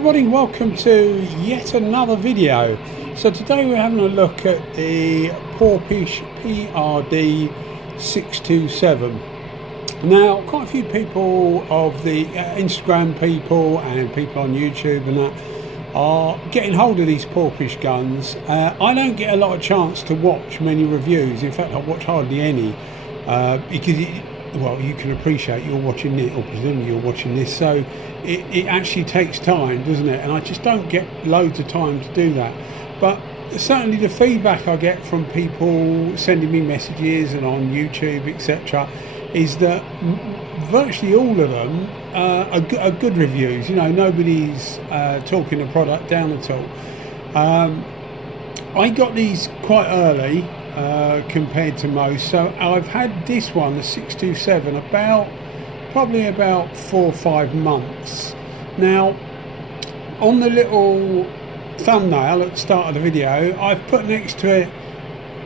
everybody, welcome to yet another video. So today we're having a look at the Porphis PRD627. Now quite a few people of the Instagram people and people on YouTube and that are getting hold of these Porphis guns. I don't get a lot of chance to watch many reviews. In fact, I watch hardly any because you can appreciate you're watching it, or presumably you're watching this, so it actually takes time, doesn't it? And I just don't get loads of time to do that. But certainly the feedback I get from people sending me messages and on YouTube, etc., is that virtually all of them are good reviews. You know, nobody's talking the product down at all. I got these quite early compared to most, so I've had this one, the 627, probably about 4 or 5 months. Now, on the little thumbnail at the start of the video, I've put next to it,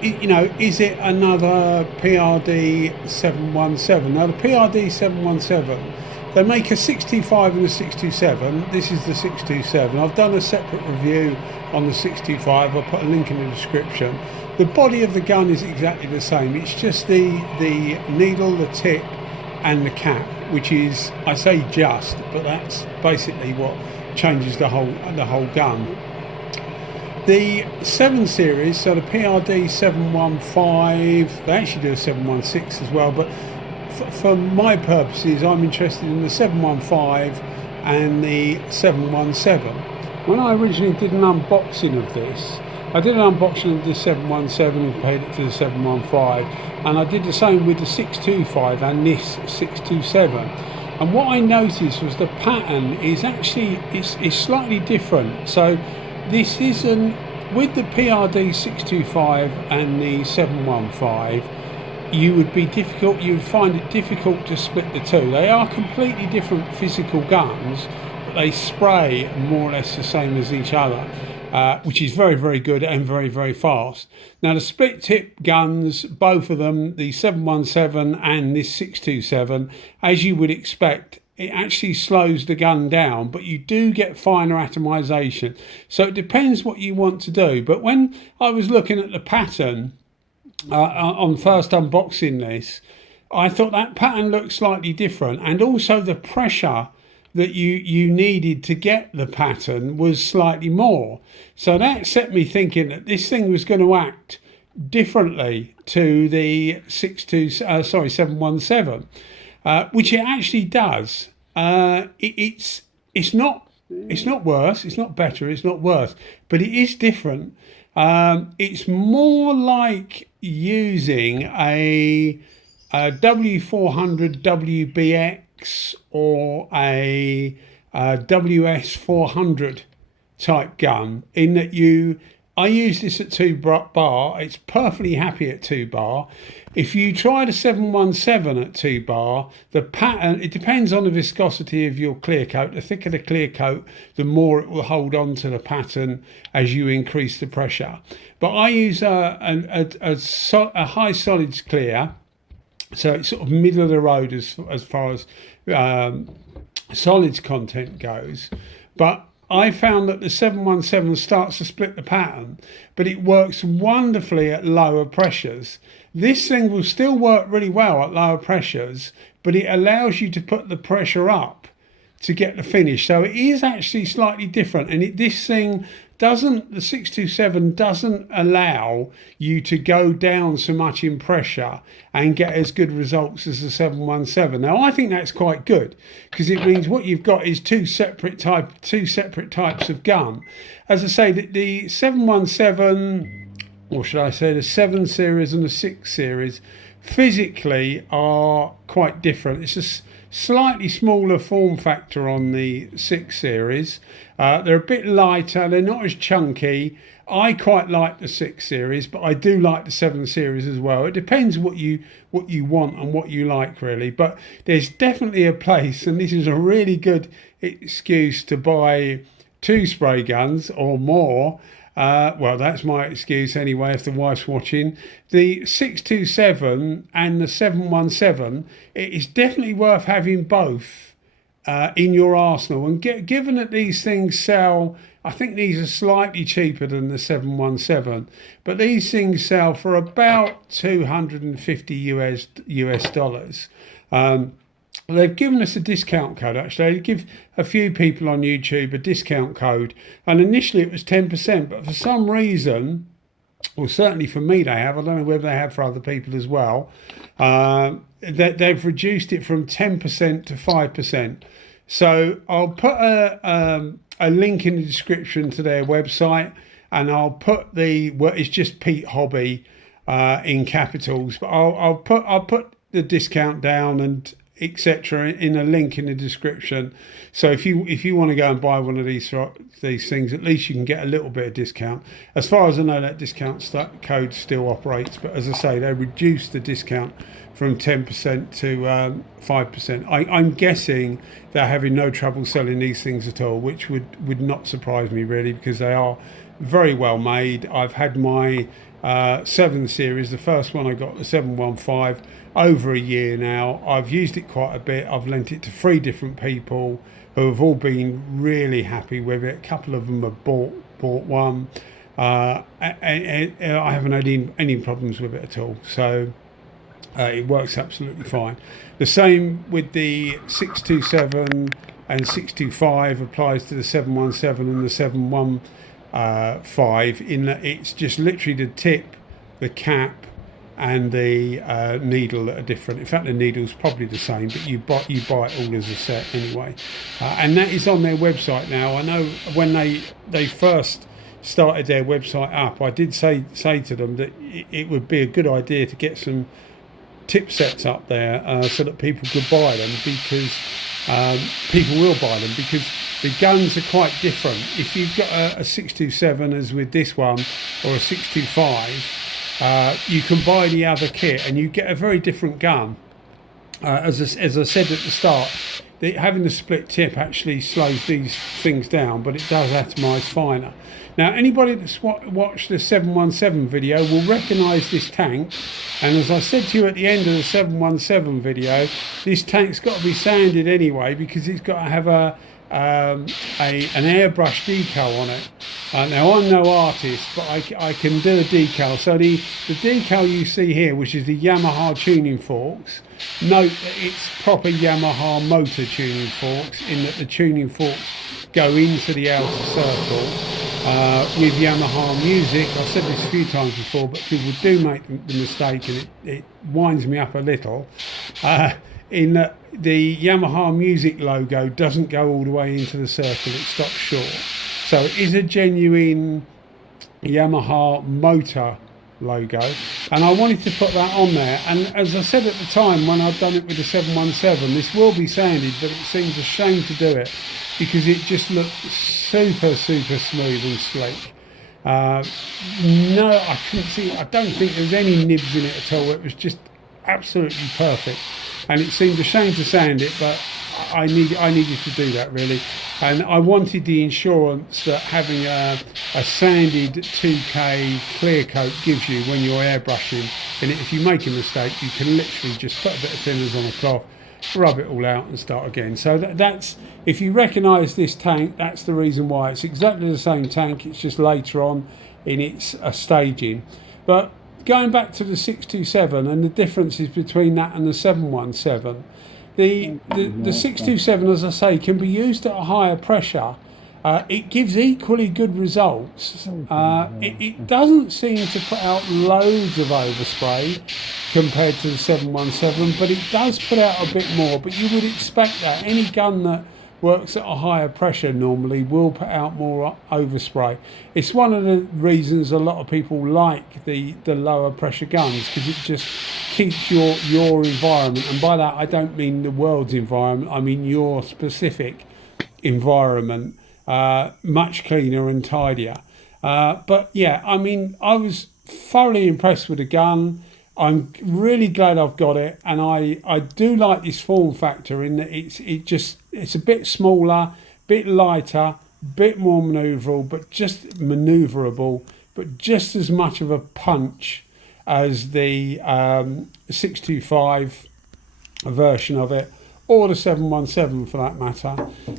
you know, is it another PRD717? Now, the PRD717, they make a 625 and a 627. This is the 627. I've done a separate review on the 625. I'll put a link in the description. The body of the gun is exactly the same. It's just the needle, the tip, and the cap, which is, I say just, but that's basically what changes the whole gun. The 7 series, so the PRD715, they actually do a 716 as well, but for my purposes, I'm interested in the 715 and the 717. When I originally did an unboxing of this, I did an unboxing of the 717 and compared it to the 715, and I did the same with the 625 and this 627. And what I noticed was the pattern is actually it's slightly different. So this isn't, with the PRD 625 and the 715, you would find it difficult to split the two. They are completely different physical guns, but they spray more or less the same as each other. Which is very, very good and very, very fast. Now the split tip guns, both of them, the 717 and this 627, as you would expect, it actually slows the gun down, but you do get finer atomization. So it depends what you want to do. But when I was looking at the pattern on first unboxing this, I thought that pattern looked slightly different, and also the pressure that you needed to get the pattern was slightly more. So that set me thinking that this thing was going to act differently to the 717, which it actually does. It's not worse, it's not better, it's not worse, but it is different. It's more like using a W400 WBX or a WS400 type gun, in that I use this at 2 bar. It's perfectly happy at 2 bar. If you try the 717 at 2 bar, the pattern, it depends on the viscosity of your clear coat. The thicker the clear coat, the more it will hold on to the pattern as you increase the pressure. But I use a high solids clear, so it's sort of middle of the road as far as solids content goes. But I found that the 717 starts to split the pattern, but it works wonderfully at lower pressures. This thing will still work really well at lower pressures, but it allows you to put the pressure up to get the finish. So it is actually slightly different, and this thing doesn't, the 627 doesn't allow you to go down so much in pressure and get as good results as the 717. Now I think that's quite good, because it means what you've got is two separate types of gun. As I say, the 717, or should I say the 7 series and the 6 series, physically are quite different. It's a slightly smaller form factor on the 6 series. They're a bit lighter, they're not as chunky. I quite like the 6 series, but I do like the 7 series as well. It depends what you want and what you like, really. But there's definitely a place, and this is a really good excuse to buy 2 spray guns or more. Well, that's my excuse anyway, if the wife's watching. The 627 and the 717, it is definitely worth having both in your arsenal. And given that these things sell, I think these are slightly cheaper than the 717, but these things sell for about 250 US dollars. They've given us a discount code. Actually, they give a few people on YouTube a discount code, and initially it was 10%, but for some reason, well, certainly for me they have, I don't know whether they have for other people as well, that they've reduced it from 10% to 5%. So I'll put a link in the description to their website, and I'll put it's just Pete Hobby in capitals, but I'll put the discount down and etc. in a link in the description. So if you want to go and buy one of these things, at least you can get a little bit of discount. As far as I know, that discount code still operates, but as I say, they reduced the discount from 10% to 5%. I'm guessing they're having no trouble selling these things at all, which would not surprise me really, because they are very well made. I've had my 7 series, the first one I got, the 715, over a year now. I've used it quite a bit. I've lent it to 3 different people who have all been really happy with it. A couple of them have bought one. I haven't had any problems with it at all. So it works absolutely fine. The same with the 627 and 625 applies to the 717 and the 715, in that it's just literally the tip, the cap, and the needle that are different. In fact, the needle's probably the same, but you buy it all as a set anyway. And that is on their website now. I know when they first started their website up, I did say to them that it would be a good idea to get some tip sets up there so that people could buy them, because people will buy them, because the guns are quite different. If you've got a 627 as with this one, or a 625, you can buy the other kit and you get a very different gun. As I said at the start, having the split tip actually slows these things down, but it does atomise finer. Now, anybody that's watched the 717 video will recognise this tank, and as I said to you at the end of the 717 video, this tank's got to be sanded anyway, because it's got to have an airbrush decal on it. Now, I'm no artist, but I can do a decal. So the decal you see here, which is the Yamaha tuning forks, note that it's proper Yamaha motor tuning forks, in that the tuning forks go into the outer circle with Yamaha music. I've said this a few times before, but people do make the mistake, and it winds me up a little, in that the Yamaha music logo doesn't go all the way into the circle, it stops short. So it is a genuine Yamaha motor logo, and I wanted to put that on there. And as I said at the time when I've done it with the 717, this will be sanded, but it seems a shame to do it because it just looks super smooth and sleek. No, I couldn't see, I don't think there's any nibs in it at all. It was just absolutely perfect, and it seemed a shame to sand it, but I needed to do that really. And I wanted the insurance that having a sanded 2K clear coat gives you when you're airbrushing. And if you make a mistake, you can literally just put a bit of thinners on a cloth, rub it all out and start again. So that's, if you recognise this tank, that's the reason why. It's exactly the same tank, it's just later on in its staging. But going back to the 627 and the differences between that and the 717, the 627, as I say, can be used at a higher pressure. It gives equally good results. It doesn't seem to put out loads of overspray compared to the 717, but it does put out a bit more. But you would expect that. Any gun that works at a higher pressure normally will put out more overspray. It's one of the reasons a lot of people like the lower pressure guns, because it just keeps your environment, and by that I don't mean the world's environment, I mean your specific environment, much cleaner and tidier. But yeah, I mean, I was thoroughly impressed with the gun. I'm really glad I've got it, and I do like this form factor in that it's a bit smaller, bit lighter, bit more manoeuvrable, but just as much of a punch as the 625 version of it, or the 717 for that matter.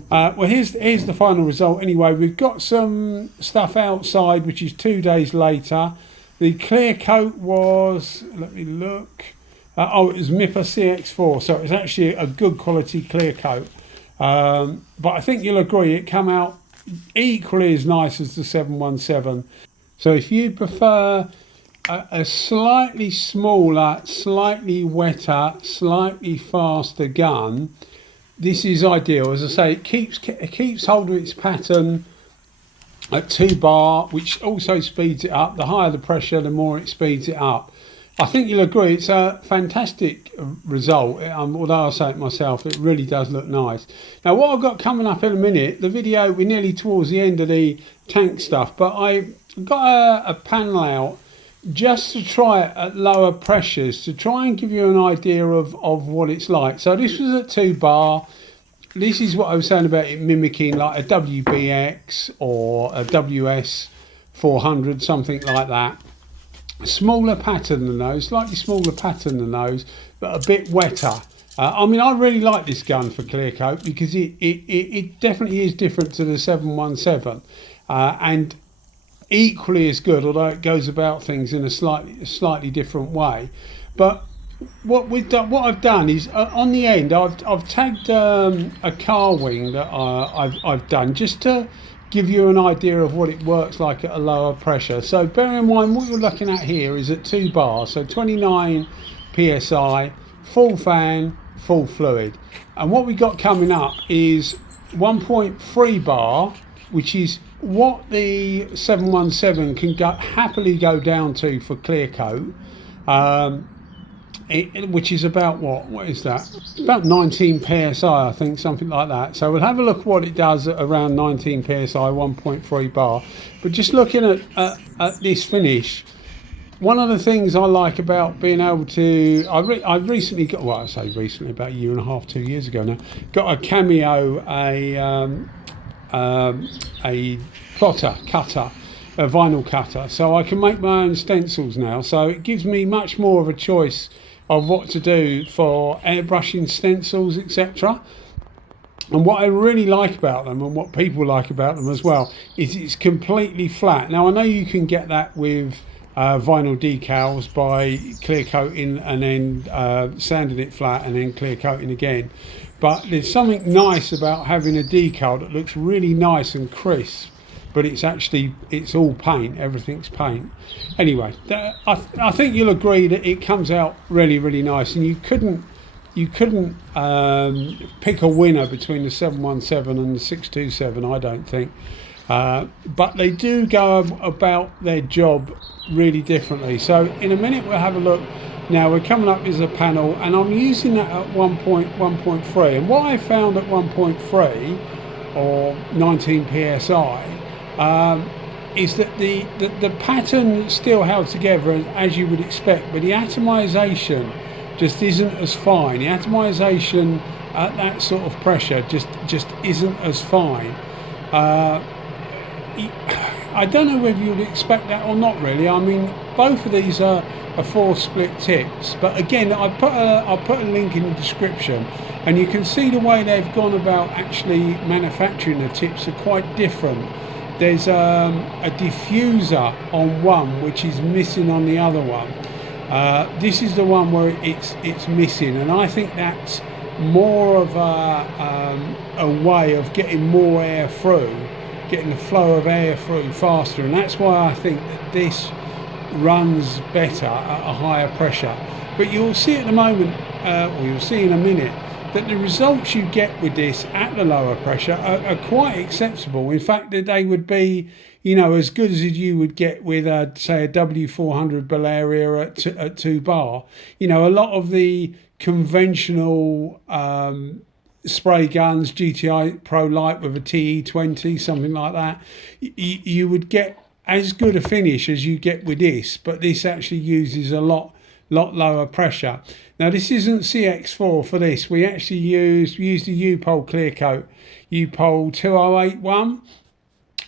Well, here's the final result anyway. We've got some stuff outside, which is 2 days later. The clear coat was, let me look, oh, it was MIPA CX4, so it was actually a good quality clear coat. But I think you'll agree it came out equally as nice as the 717. So if you prefer a slightly smaller, slightly wetter, slightly faster gun, this is ideal. As I say, it keeps hold of its pattern at 2 bar, which also speeds it up. The higher the pressure, the more it speeds it up. I think you'll agree it's a fantastic result. Although I say it myself, it really does look nice. Now what I've got coming up in a minute, the video, we're nearly towards the end of the tank stuff, but I got a panel out just to try it at lower pressures to try and give you an idea of what it's like. So this was at 2 bar. This is what I was saying about it mimicking like a WBX or a WS 400, something like that. Smaller pattern than those, slightly smaller pattern than those, but a bit wetter. I mean, I really like this gun for clear coat because it definitely is different to the 717, and equally as good, although it goes about things in a slightly different way. But what I've done is on the end, I've tagged a car wing that I've done just to give you an idea of what it works like at a lower pressure. So bear in mind what you're looking at here is at 2 bars, so 29 psi, full fan, full fluid. And what we got coming up is 1.3 bar, which is what the 717 can happily go down to for clear coat, which is about what is that? It's about 19 psi, I think, something like that. So we'll have a look at what it does at around 19 psi, 1.3 bar. But just looking at this finish, one of the things I like about being able to, I recently got, well, I say recently, about a year and a half, 2 years ago now, got a Cameo, a plotter cutter, a vinyl cutter, so I can make my own stencils now. So it gives me much more of a choice of what to do for airbrushing stencils, etc. And what I really like about them, and what people like about them as well, is it's completely flat. Now I know you can get that with vinyl decals by clear coating and then sanding it flat and then clear coating again. But there's something nice about having a decal that looks really nice and crisp, but it's all paint, everything's paint. Anyway, I think you'll agree that it comes out really, really nice, and you couldn't pick a winner between the 717 and the 627, I don't think. But they do go about their job really differently. So in a minute we'll have a look. Now we're coming up as a panel, and I'm using that at 1.3, and what I found at 1.3 or 19 psi is that the pattern still held together as you would expect, but the atomization just isn't as fine. The atomization at that sort of pressure just isn't as fine. I don't know whether you'd expect that or not, really. I mean, both of these are 4 split tips, but again, I'll put a link in the description, and you can see the way they've gone about actually manufacturing the tips are quite different. There's a diffuser on one which is missing on the other one. This is the one where it's missing, and I think that's more of a way of getting more air through, getting the flow of air through faster, and that's why I think that this runs better at a higher pressure. But you'll see at the moment, or you'll see in a minute, that the results you get with this at the lower pressure are quite acceptable. In fact, that they would be, as good as you would get with say a W400 Balearia at 2 bar. A lot of the conventional spray guns, GTI Pro Light with a TE20, something like that, you would get as good a finish as you get with this, but this actually uses a lot lower pressure. Now this isn't CX4 for this. We actually used the U-Pol clear coat, U-Pol 2081,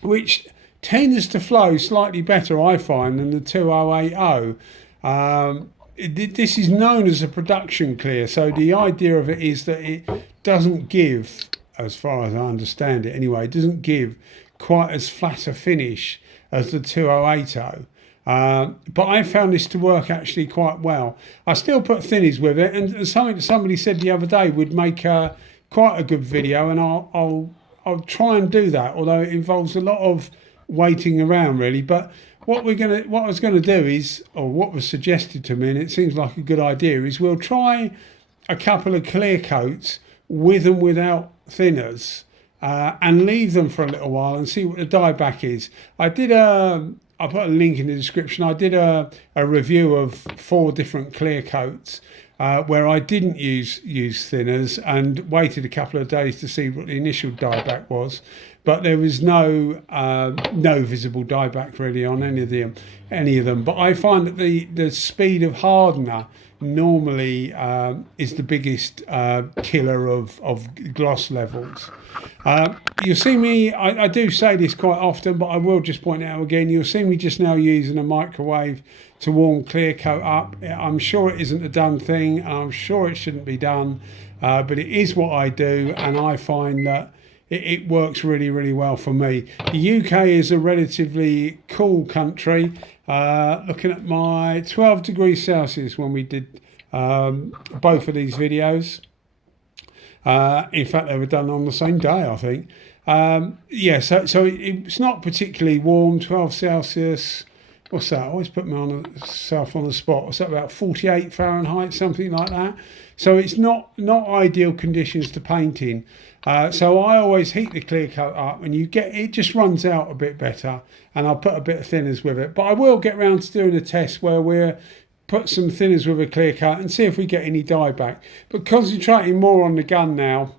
which tends to flow slightly better, I find, than the 2080. this is known as a production clear. So the idea of it is that it doesn't give, as far as I understand it anyway, it doesn't give quite as flat a finish as the 2080. But I found this to work actually quite well. I still put thinnies with it, and something somebody said the other day would make quite a good video, and I'll try and do that, although it involves a lot of waiting around really. But what I was gonna do is, or what was suggested to me, and it seems like a good idea, is we'll try a couple of clear coats with and without thinners, and leave them for a little while and see what the dieback is. I put a link in the description. I did a review of 4 different clear coats where I didn't use thinners, and waited a couple of days to see what the initial dieback was. But there was no visible dieback really on any of them. But I find that the speed of hardener normally is the biggest killer of gloss levels. You'll see me, I do say this quite often, but I will just point it out again. You'll see me just now using a microwave to warm clear coat up. I'm sure it isn't a done thing, and I'm sure it shouldn't be done, but it is what I do, and I find that it works really, really well for me. The UK is a relatively cool country. Looking at my 12 degrees Celsius when we did both of these videos. In fact, they were done on the same day, I think. Yeah, so it's not particularly warm. 12 Celsius. What's that? I always put myself on the spot. What's that, about 48 Fahrenheit, something like that? So it's not ideal conditions to paint in. So I always heat the clear coat up, and it just runs out a bit better, and I'll put a bit of thinners with it. But I will get round to doing a test where we're put some thinners with a clear coat and see if we get any dieback. But concentrating more on the gun now,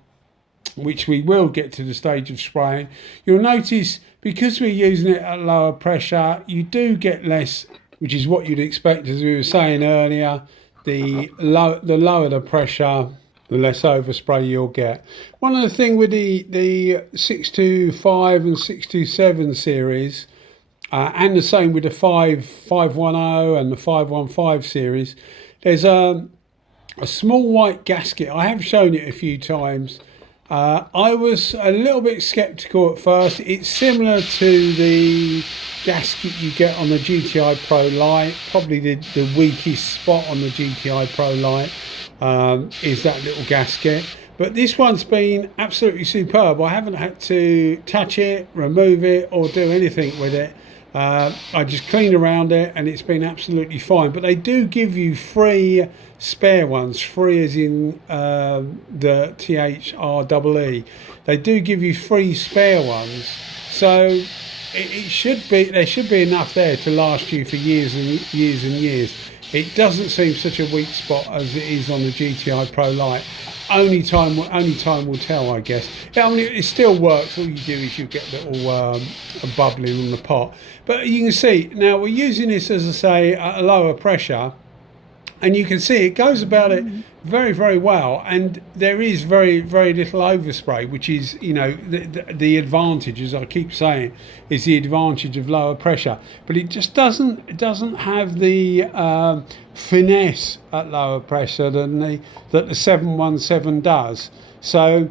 which we will get to the stage of spraying, you'll notice because we're using it at lower pressure, you do get less, which is what you'd expect, as we were saying earlier. The lower the pressure, the less overspray you'll get. One of the things with the 625 and 627 series, and the same with the 510 and the 515 series, there's a small white gasket. I have shown it a few times. I was a little bit skeptical at first. It's similar to the gasket you get on the GTI Pro Lite. Probably the weakest spot on the GTI Pro Lite is that little gasket. But this one's been absolutely superb. I haven't had to touch it, remove it, or do anything with it. I just clean around it, and it's been absolutely fine. But they do give you free spare ones, free as in the THREE. They do give you free spare ones, so it should be, there should be enough there to last you for years and years and years. It doesn't seem such a weak spot as it is on the GTI Pro Lite. Only time will tell, I guess. I mean, it still works. All you do is you get a little bubbling on the pot. But you can see now we're using this, as I say, at a lower pressure, and you can see it goes about it very, very well. And there is very, very little overspray, which is, you know, the advantage, as I keep saying, is the advantage of lower pressure. But it just doesn't have the finesse at lower pressure that the 717 does. So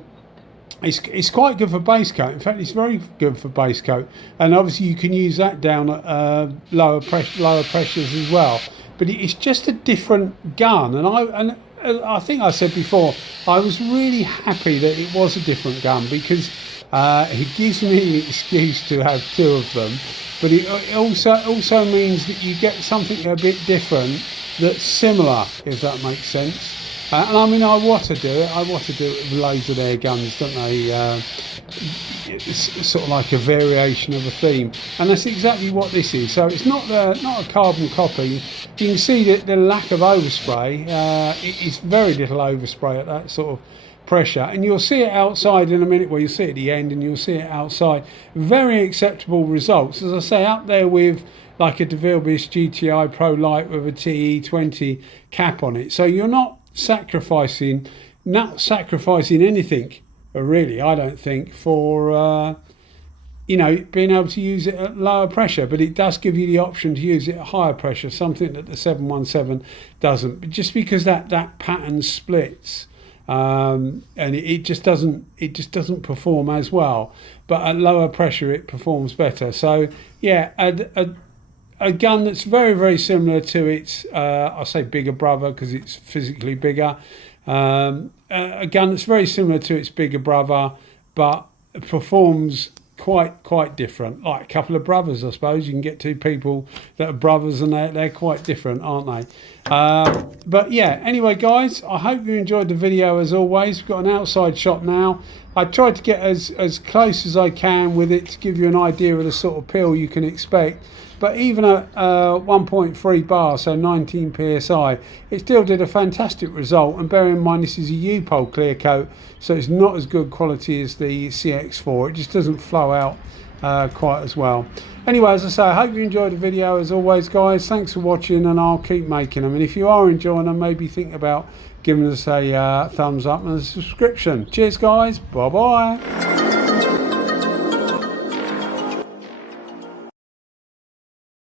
it's quite good for base coat. In fact, it's very good for base coat, and obviously you can use that down at lower pressures as well. But it's just a different gun, and I think I said before, I was really happy that it was a different gun, because it gives me an excuse to have 2 of them. But it also means that you get something a bit different that's similar, if that makes sense. And I mean, I want to do it with loads of their guns, don't they? It's sort of like a variation of a theme, and that's exactly what this is. So it's not a carbon copy. You can see that the lack of overspray. It's very little overspray at that sort of pressure, and you'll see it outside in a minute. Well, you'll see it at the end, and you'll see it outside. Very acceptable results, as I say, up there with like a DeVille GTI Pro Lite with a TE20 cap on it. So you're not sacrificing anything, really, I don't think, for you know, being able to use it at lower pressure, but it does give you the option to use it at higher pressure, something that the 717 doesn't. But just because that pattern splits, and it just doesn't perform as well. But at lower pressure, it performs better. So yeah, a gun that's very, very similar to its, I'll say bigger brother because it's physically bigger. A gun that's very similar to its bigger brother, but performs quite different. Like a couple of brothers, I suppose. You can get two people that are brothers and they're quite different, aren't they? But yeah, anyway guys, I hope you enjoyed the video. As always, we've got an outside shot now. I tried to get as close as I can with it to give you an idea of the sort of peel you can expect. But even at 1.3 bar, so 19 psi, it still did a fantastic result. And bear in mind, this is a U-pole clear coat, so it's not as good quality as the CX4. It just doesn't flow out quite as well. Anyway, as I say, I hope you enjoyed the video. As always, guys, thanks for watching, and I'll keep making them. And if you are enjoying them, maybe think about giving us a thumbs up and a subscription. Cheers, guys. Bye-bye.